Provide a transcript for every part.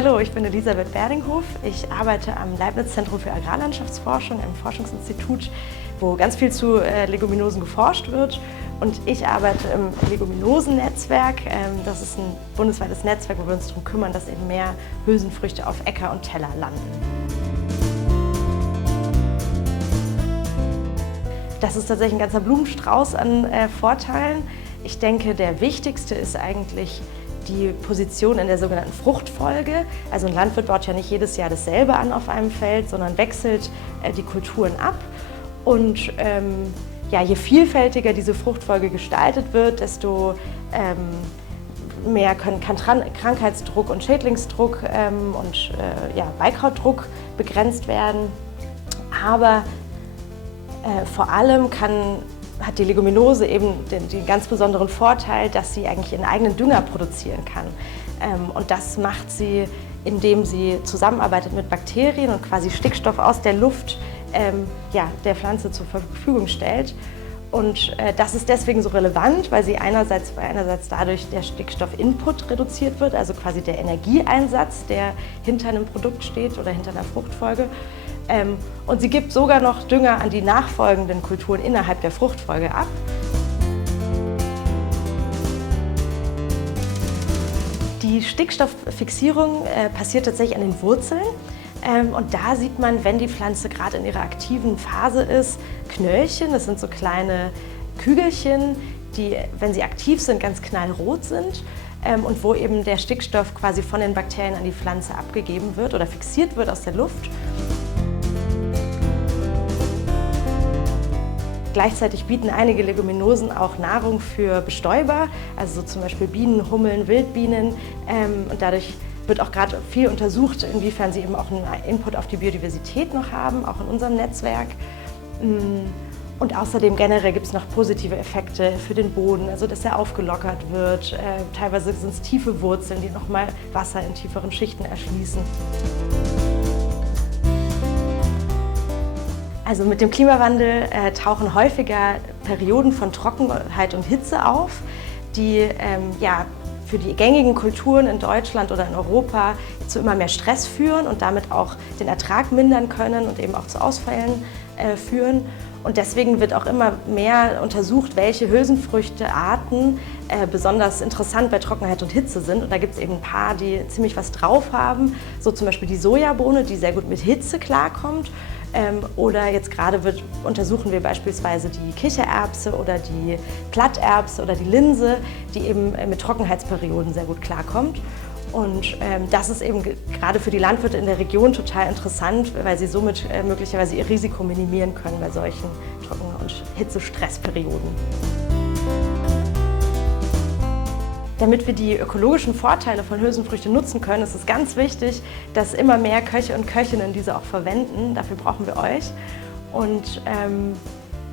Hallo, ich bin Elisabeth Berdinghof. Ich arbeite am Leibniz-Zentrum für Agrarlandschaftsforschung, einem Forschungsinstitut, wo ganz viel zu Leguminosen geforscht wird. Und ich arbeite im Leguminosen-Netzwerk. Das ist ein bundesweites Netzwerk, wo wir uns darum kümmern, dass eben mehr Hülsenfrüchte auf Äcker und Teller landen. Das ist tatsächlich ein ganzer Blumenstrauß an Vorteilen. Ich denke, der wichtigste ist eigentlich die Position in der sogenannten Fruchtfolge. Also ein Landwirt baut ja nicht jedes Jahr dasselbe an auf einem Feld, sondern wechselt die Kulturen ab. Und ja, je vielfältiger diese Fruchtfolge gestaltet wird, desto mehr kann Krankheitsdruck und Schädlingsdruck und ja, Beikrautdruck begrenzt werden. Aber vor allem hat die Leguminose eben den ganz besonderen Vorteil, dass sie eigentlich ihren eigenen Dünger produzieren kann. Und das macht sie, indem sie zusammenarbeitet mit Bakterien und quasi Stickstoff aus der Luft ja, der Pflanze zur Verfügung stellt. Und das ist deswegen so relevant, weil sie einerseits dadurch der Stickstoff-Input reduziert wird, also quasi der Energieeinsatz, der hinter einem Produkt steht oder hinter einer Fruchtfolge. Und sie gibt sogar noch Dünger an die nachfolgenden Kulturen innerhalb der Fruchtfolge ab. Die Stickstofffixierung passiert tatsächlich an den Wurzeln. Und da sieht man, wenn die Pflanze gerade in ihrer aktiven Phase ist, Knöllchen, das sind so kleine Kügelchen, die, wenn sie aktiv sind, ganz knallrot sind und wo eben der Stickstoff quasi von den Bakterien an die Pflanze abgegeben wird oder fixiert wird aus der Luft. Gleichzeitig bieten einige Leguminosen auch Nahrung für Bestäuber, also so zum Beispiel Bienen, Hummeln, Wildbienen. Und dadurch wird auch gerade viel untersucht, inwiefern sie eben auch einen Input auf die Biodiversität noch haben, auch in unserem Netzwerk. Und außerdem generell gibt es noch positive Effekte für den Boden, also dass er aufgelockert wird. Teilweise sind es tiefe Wurzeln, die nochmal Wasser in tieferen Schichten erschließen. Also mit dem Klimawandel tauchen häufiger Perioden von Trockenheit und Hitze auf, die ja, für die gängigen Kulturen in Deutschland oder in Europa zu immer mehr Stress führen und damit auch den Ertrag mindern können und eben auch zu Ausfällen führen. Und deswegen wird auch immer mehr untersucht, welche Hülsenfrüchtearten besonders interessant bei Trockenheit und Hitze sind. Und da gibt es eben ein paar, die ziemlich was drauf haben, so zum Beispiel die Sojabohne, die sehr gut mit Hitze klarkommt. Oder jetzt gerade untersuchen wir beispielsweise die Kichererbse oder die Platterbse oder die Linse, die eben mit Trockenheitsperioden sehr gut klarkommt. Und das ist eben gerade für die Landwirte in der Region total interessant, weil sie somit möglicherweise ihr Risiko minimieren können bei solchen Trocken- und Hitzestressperioden. Damit wir die ökologischen Vorteile von Hülsenfrüchten nutzen können, ist es ganz wichtig, dass immer mehr Köche und Köchinnen diese auch verwenden. Dafür brauchen wir euch. Und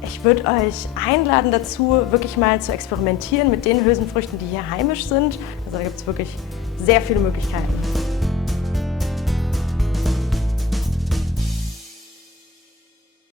ich würde euch einladen dazu, wirklich mal zu experimentieren mit den Hülsenfrüchten, die hier heimisch sind. Also da gibt es wirklich sehr viele Möglichkeiten.